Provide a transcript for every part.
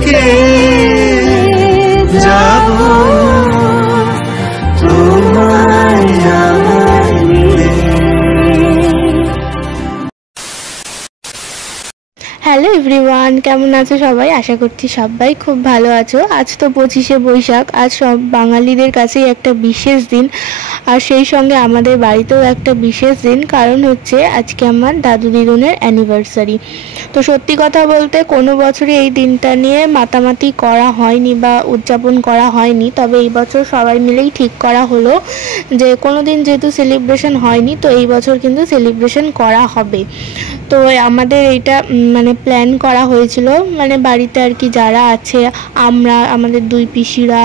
রেখে যাব তোমায় আমার নিয়ে। হ্যালো এভরিওয়ান, কেমন আছো সবাই? আশা করছি সবাই খুব ভালো আছো। আজ তো 25শে বৈশাখ। আজ সব বাঙালিদের কাছেই একটা বিশেষ দিন, আর সেই সঙ্গে আমাদের বাড়িতেও একটা বিশেষ দিন। কারণ হচ্ছে আজকে আমার দাদু দিদুনের অ্যানিভার্সারি। তো সত্যি কথা বলতে কোনো বছরই এই দিনটা নিয়ে মাতামাতি করা হয়নি বা উদযাপন করা হয়নি, তবে এই বছর সবাই মিলেই ঠিক করা হলো যে কোনো দিন যেহেতু সেলিব্রেশন হয়নি, তো এই বছর কিন্তু সেলিব্রেশন করা হবে। তো আমাদের এইটা মানে প্ল্যান করা হয়েছিল, মানে বাড়িতে আর কি যারা আছে, আমরা, আমাদের দুই পিসিরা,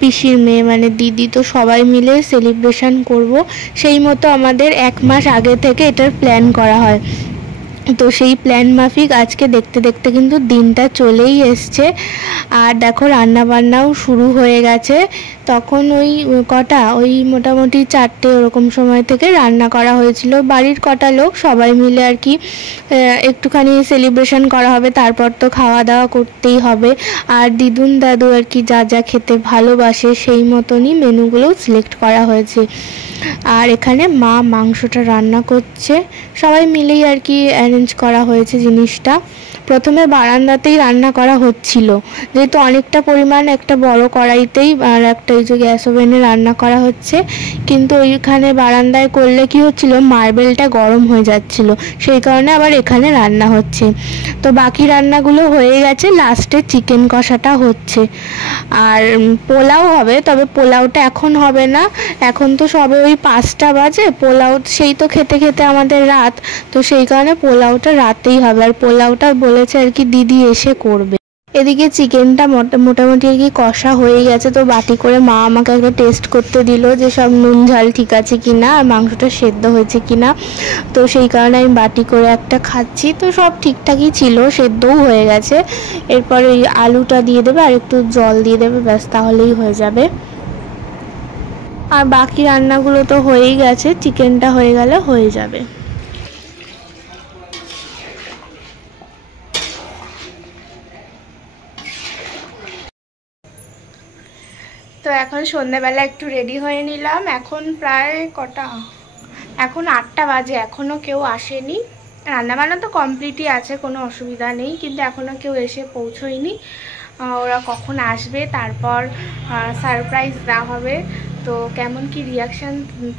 পিসির মেয়ে মানে দিদি, তো সবাই মিলে সেলিব্রেশন করব। সেই মতো আমাদের 1 মাস আগে থেকে এটার প্ল্যান করা হয়। তো সেই প্ল্যান মাফিক আজকে দেখতে দেখতে কিন্তু দিনটা চলেই এসছে। আর দেখো রান্না বান্নাও শুরু হয়ে গেছে। তখন ওই মোটামুটি 4টে ওরকম সময় থেকে রান্না করা হয়েছিল। বাড়ির কটা লোক সবাই মিলে আর কি একটুখানি সেলিব্রেশন করা হবে, তারপর তো খাওয়া দাওয়া করতেই হবে। আর দিদুন দাদু আর কি যা যা খেতে ভালোবাসে সেই মতনই মেনুগুলো সিলেক্ট করা হয়েছে। আর এখানে মা মাংসটা রান্না করছে, সবাই মিলেই আর কি অ্যারেঞ্জ করা হয়েছে জিনিসটা। প্রথমে বারান্দাতেই রান্না করা হচ্ছিল, যেহেতু অনেকটা পরিমাণ একটা বড় কড়াইতেই আর একটা ওই যে গ্যাস ওভেনে রান্না করা হচ্ছে। কিন্তু ওইখানে বারান্দায় করলে কি হচ্ছিল, মার্বেলটা গরম হয়ে যাচ্ছিল, সেই কারণে আবার এখানে রান্না হচ্ছে। তো বাকি রান্নাগুলো হয়ে গেছে, লাস্টে চিকেন কষাটা হচ্ছে। আর পোলাও হবে, তবে পোলাওটা এখন হবে না, এখন তো সবে ওই 5টা বাজে। পোলাও সেই তো খেতে খেতে আমাদের রাত, তো সেই কারণে পোলাওটা রাতেই হবে। আর পোলাওটা বলেছে আর কি দিদি এসে করবে। এদিকে চিকেনটা মোটামুটি আর কি কষা হয়ে গেছে, তো বাটি করে মা আমাকে একটা টেস্ট করতে দিল যে সব নুন ঝাল ঠিক আছে কিনা আর মাংসটা সেদ্ধ হয়েছে কিনা। তো সেই কারণে আমি বাটি করে একটা খাচ্ছি। তো সব ঠিকঠাকই ছিল, সেদ্ধও হয়ে গেছে। এরপর ওই আলুটা দিয়ে দেবে আর একটু জল দিয়ে দেবে, ব্যাস তাহলেই হয়ে যাবে। আর বাকি রান্নাগুলো তো হয়েই গেছে, চিকেনটা হয়ে গেলে হয়ে যাবে। তো এখন সন্ধ্যাবেলা একটু রেডি হয়ে নিলাম। এখন প্রায় কটা, এখন 8টা বাজে, এখনও কেউ আসেনি। রান্নাবান্না তো কমপ্লিটই আছে, কোনো অসুবিধা নেই, কিন্তু এখনও কেউ এসে পৌঁছয়নি। ওরা কখন আসবে, তারপর সারপ্রাইজ দেওয়া হবে। তো কেমন কি রিয়াকশান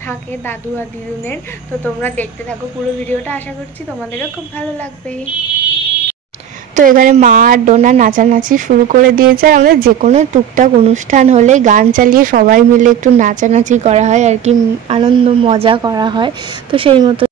থাকে দাদু আর দিদুনের, তো তোমরা দেখতে থাকো পুরো ভিডিওটা, আশা করছি তোমাদেরও খুব ভালো লাগবে। তো এখানে মা আর ডোনা নাচানাচি শুরু করে দিয়েছে। আর আমাদের যে কোনো টুকটাক অনুষ্ঠান হলে গান চালিয়ে সবাই মিলে একটু নাচানাচি করা হয় আর কি, আনন্দ মজা করা হয়। তো সেই মতো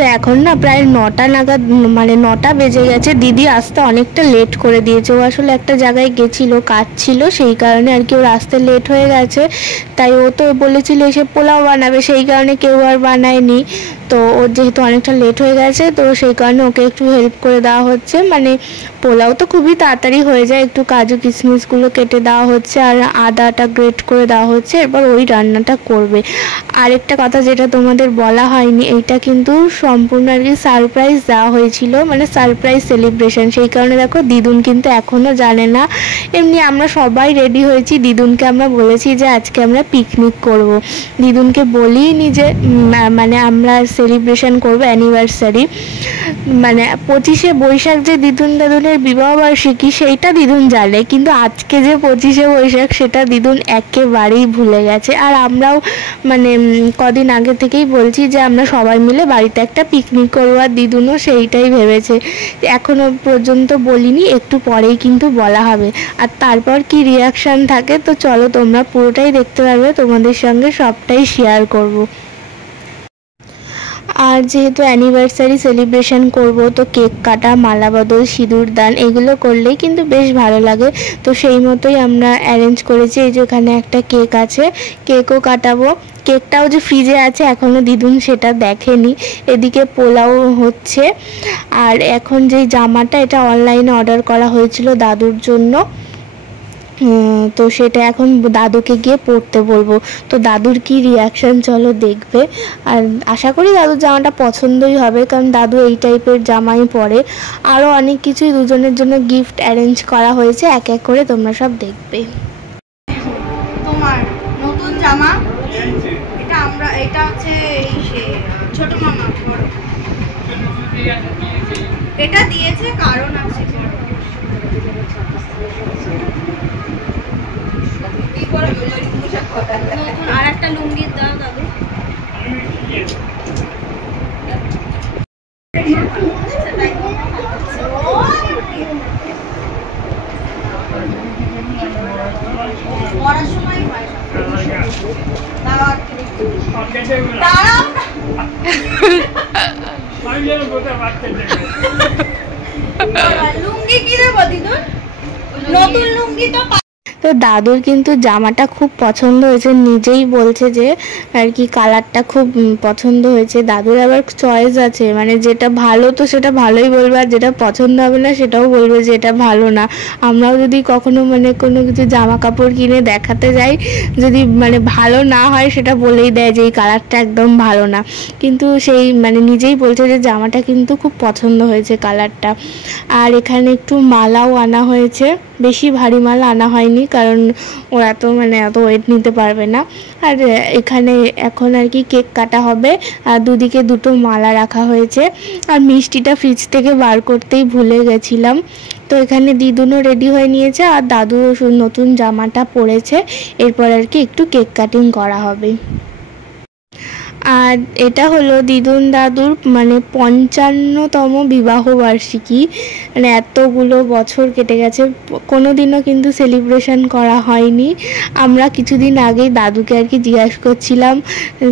তো এখন না প্রায় 9টা নাগাদ, মানে 9টা বেজে গেছে। দিদি আসতে অনেকটা লেট করে দিয়েছে, ও আসলে একটা জায়গায় গেছিলো, কাজ ছিল, সেই কারণে আর কি ওর আসতে লেট হয়ে গেছে। তাই ও তো বলেছিল এসে পোলাও বানাবে, সেই কারণে কেউ আর বানায়নি। তো ওর যেহেতু অনেকটা লেট হয়ে গেছে, তো সেই কারণে ওকে একটু হেল্প করে দেওয়া হচ্ছে। মানে পোলাও তো খুবই তাড়াতাড়ি হয়ে যায়, একটু কাজু কিশমিশগুলো কেটে দেওয়া হচ্ছে আর আদাটা গ্রেট করে দেওয়া হচ্ছে, এরপর ওই রান্নাটা করবে। আরেকটা কথা যেটা তোমাদের বলা হয়নি, এইটা কিন্তু সম্পূর্ণ আর কি সারপ্রাইজ দেওয়া হয়েছিল, মানে সারপ্রাইজ সেলিব্রেশন। সেই কারণে দেখো দিদুন কিন্তু এখনও জানে না। এমনি আমরা সবাই রেডি হয়েছি, দিদুনকে আমরা বলেছি যে আজকে আমরা পিকনিক করব। দিদুনকে বলিনি যে মানে আমরা সেলিব্রেশন করব অ্যানিভার্সারি। মানে 25শে বৈশাখ যে দিদুন দাদুনের বিবাহবার্ষিকী, সেইটা দিদুন জানে, কিন্তু আজকে যে 25শে বৈশাখ সেটা দিদুন একেবারেই ভুলে গেছে। আর আমরাও মানে কদিন আগে থেকেই বলছি যে আমরা সবাই মিলে বাড়িতে একটা পিকনিক করবো, আর দিদুনও সেইটাই ভেবেছে। এখনো পর্যন্ত বলিনি, একটু পরেই কিন্তু বলা হবে। আর তারপর কি রিয়াকশান থাকে তো চলো তোমরা পুরোটাই দেখতে পারবে, তোমাদের সঙ্গে সবটাই শেয়ার করব। আর যেহেতু অ্যানিভার্সারি সেলিব্রেশন করব, তো কেক কাটা, মালা বদল, সিঁদুর দান এগুলো করলেই কিন্তু বেশ ভালো লাগে। তো সেই মতোই আমরা অ্যারেঞ্জ করেছি। এই যে এখানে একটা কেক আছে, কেকও কাটাবো। কেকটাও যে ফ্রিজে আছে এখনও দিদুন সেটা দেখেনি। এদিকে পোলাও হচ্ছে। আর এখন যেই জামাটা, এটা অনলাইনে অর্ডার করা হয়েছিল দাদুর জন্য, তো সেটা এখন দাদুকে গিয়ে পরতে বলবো। তো দাদুর কি রিয়াকশন চলো দেখবে। আর আশা করি দাদুর জামাটা পছন্দই হবে, কারণ দাদু এই টাইপের জামাই পরে। আরও অনেক কিছুই দুজনের জন্য গিফট অ্যারেঞ্জ করা হয়েছে, এক এক করে তোমরা সব দেখবে। তোমার নতুন জামা, এটা হচ্ছে ছোট মামা বড়, এটা দিয়েছে কারণ আছে। নতুন আর একটা লুঙ্গি দাও দাদু। পড়ার সময় লুঙ্গি কি দেবো দিদুন? নতুন লুঙ্গি তো। তো দাদুর কিন্তু জামাটা খুব পছন্দ হয়েছে, নিজেই বলছে যে আর কি কালারটা খুব পছন্দ হয়েছে। দাদুর আবার চয়েস আছে, মানে যেটা ভালো তো সেটা ভালোই বলবে, আর যেটা পছন্দ হবে না সেটাও বলবে যে এটা ভালো না। আমরাও যদি কখনো মানে কোনো কিছু জামা কাপড় কিনে দেখাতে যাই, যদি মানে ভালো না হয় সেটা বলেই দেয় যে এই কালারটা একদম ভালো না, কিন্তু সেই মানে নিজেই বলছে যে জামাটা কিন্তু খুব পছন্দ হয়েছে কালারটা। আর এখানে একটু মালাও আনা হয়েছে, বেশি ভারী মালা আনা হয়নি, কারণ ওরা তো মানে এত ওয়েট নিতে পারবে না। আর এখানে এখন আর কি কেক কাটা হবে, আর দুদিকে দুটো মালা রাখা হয়েছে। আর মিষ্টিটা ফ্রিজ থেকে বার করতেই ভুলে গেছিলাম। তো এখানে দিদুনও রেডি হয়ে নিয়েছে, আর দাদুও নতুন জামাটা পরেছে। এরপর আর কি একটু কেক কাটিং করা হবে। আর এটা হলো দিদুন দাদুর মানে 55তম বিবাহ বার্ষিকী। মানে এতগুলো বছর কেটে গেছে, কোনো দিনও কিন্তু সেলিব্রেশন করা হয়নি। আমরা কিছুদিন আগেই দাদুকে আর কি জিজ্ঞাসা করছিলাম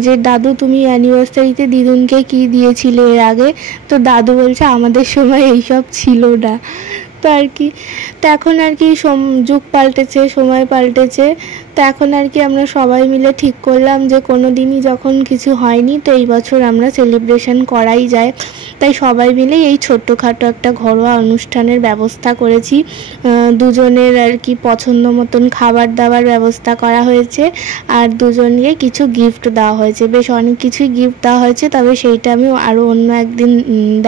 যে দাদু তুমি অ্যানিভার্সারিতে দিদুনকে কি দিয়েছিলে এর আগে? তো দাদু বলছে আমাদের সময় এইসব ছিল না। তো আর কি, তো এখন আর কি যুগ পাল্টেছে, সময় পাল্টেছে। তো এখন আর কি আমরা সবাই মিলে ঠিক করলাম যে কোনো দিনই যখন কিছু হয়নি, তো এই বছর আমরা সেলিব্রেশন করাই যায়। তাই সবাই মিলেই এই ছোট্টখাটো একটা ঘরোয়া অনুষ্ঠানের ব্যবস্থা করেছি। দুজনের আর কি পছন্দ মতন খাবার দাবার ব্যবস্থা করা হয়েছে, আর দুজনকে কিছু গিফট দেওয়া হয়েছে। বেশ অনেক কিছুই গিফট দেওয়া হয়েছে, তবে সেইটা আমি আরও অন্য একদিন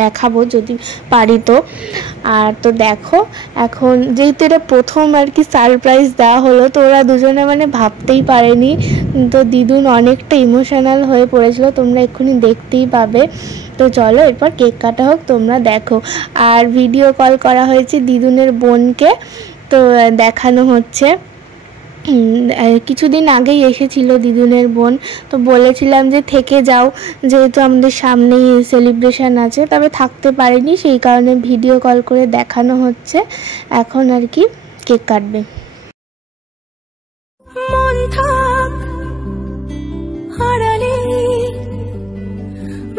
দেখাবো যদি পারি তো। আর তো দেখো, এখন যেহেতু এটা প্রথম আর কি সারপ্রাইজ দেওয়া হলো, তো ওরা দুজনে মানে ভাবতেই পারেনি। তো দিদুন অনেকটা ইমোশনাল হয়ে পড়েছিল, তোমরা এক্ষুনি দেখতেই পাবে। তো চলো এরপর কেক কাটা হোক, তোমরা দেখো। আর ভিডিও কল করা হয়েছে দিদুনের বোনকে, তো দেখানো হচ্ছে। কিছুদিন আগেই এসেছিল দিদুনের বোন, তো বলেছিলাম যে থেকে যাও, যেহেতু আমাদের সামনেই সেলিব্রেশন আছে। তবে থাকতে পারেনি, সেই কারণে ভিডিও কল করে দেখানো হচ্ছে। এখন আর কি কেক কাটবে। মন থাক হারালে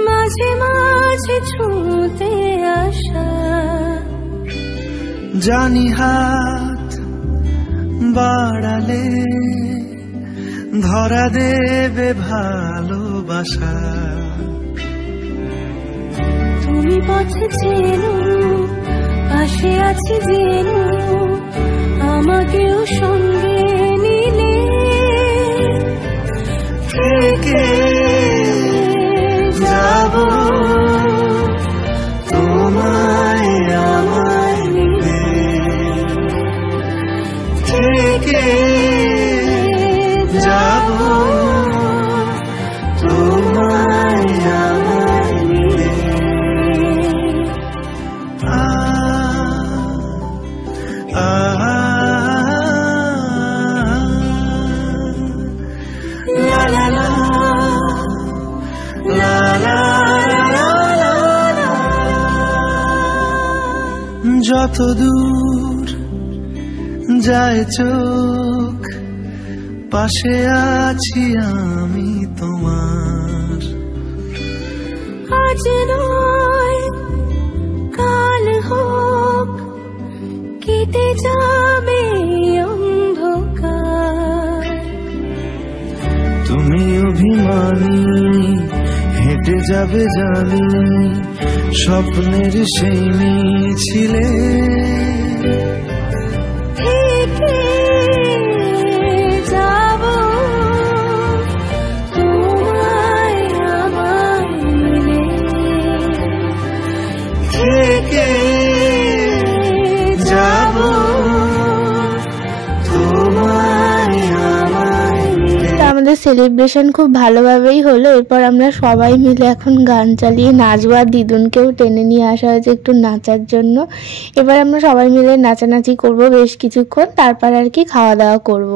মাঝে মাঝে ছুঁতে আসা, জানি হাত বাড়ালে ধরা দেবে ভালোবাসা। তুমি পথে চেনো, পাশে আছি জেনো, আমাকেও সঙ্গে নিলে থেকে যাব তোমায় আমার নিতে, থেকে যাব তোমায় আমার নিতে। যত দূর যায় চোখ, পাশে আছি আমি তোমার। আজ নয় কাল হোক কেটে যাবে অন্ধকার। তুমি অভিমানী হেঁটে যাবে জানি স্বপ্নের সেই মিছিলে। থেকে যাব তোমায় আমার মিলে, থেকে যাব তোমায় আমার মিলে। তো আমাদের সেলিব্রেশন খুব ভালোভাবেই হলো। এরপর আমরা সবাই মিলে এখন গান চালিয়ে নাচবো, আর দিদুনকেও টেনে নিয়ে আসা হয়েছে একটু নাচার জন্য। এবার আমরা সবাই মিলে নাচানাচি করব বেশ কিছুক্ষণ, তারপর আর কি খাওয়া দাওয়া করব।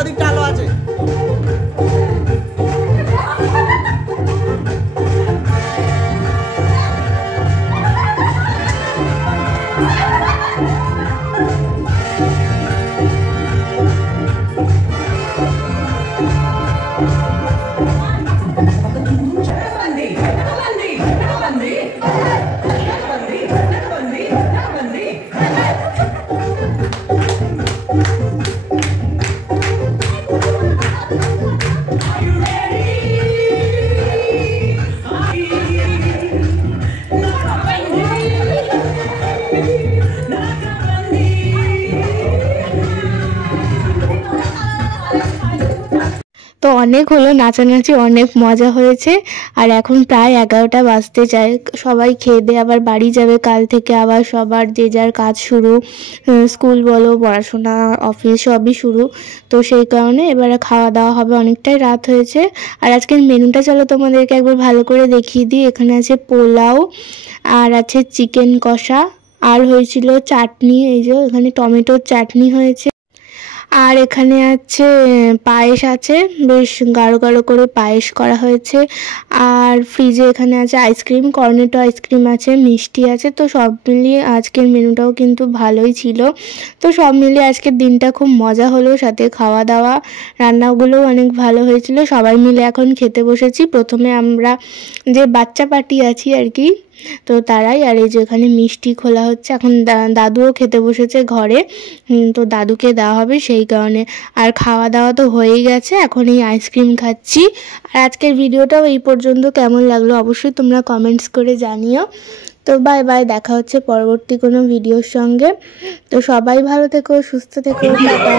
ওদিকটা আলো আছে। তো অনেক হলো নাচানাচি, অনেক মজা হয়েছে। আর এখন প্রায় 11টা বাজতে যায়। সবাই খেয়ে দিয়ে আবার বাড়ি যাবে। কাল থেকে আবার সবার যে যার কাজ শুরু, স্কুল বলো, পড়াশোনা, অফিস সবই শুরু। তো সেই কারণে এবারে খাওয়া দাওয়া হবে, অনেকটাই রাত হয়েছে। আর আজকের মেনুটা চলো তোমাদেরকে একবার ভালো করে দেখিয়ে দিই। এখানে আছে পোলাও, আর আছে চিকেন কষা, আর হয়েছিল চাটনি, এই যে এখানে টমেটোর চাটনি হয়েছে। আর এখানে আছে পায়েস আছে, বেশ গাঢ় গাঢ় করে পায়েস করা হয়েছে। আর ফ্রিজে এখানে আছে আইসক্রিম, কর্নেটো আইসক্রিম আছে, মিষ্টি আছে। তো সব মিলিয়ে আজকের মেনুটাও কিন্তু ভালোই ছিল। তো সব মিলিয়ে আজকের দিনটা খুব মজা হলো, সাথে খাওয়া দাওয়া, রান্নাগুলোও অনেক ভালো হয়েছিল। সবাই মিলে এখন খেতে বসেছি। প্রথমে আমরা যে বাচ্চা পার্টি আছি আর কি, তো তারাই। আর এই যে এখানে মিষ্টি খোলা হচ্ছে। এখন দাদুও খেতে বসেছে ঘরে, তো দাদুকে দেওয়া হবে সেই কারণে। আর খাওয়া দাওয়া তো হয়েই গেছে, এখন এই আইসক্রিম খাচ্ছি। আর আজকের ভিডিওটাও এই পর্যন্ত। কেমন লাগলো অবশ্যই তোমরা কমেন্টস করে জানিও। তো বাই বাই, দেখা হচ্ছে পরবর্তী কোনো ভিডিওর সঙ্গে। তো সবাই ভালো থেকো, সুস্থ থেকো, টাটা।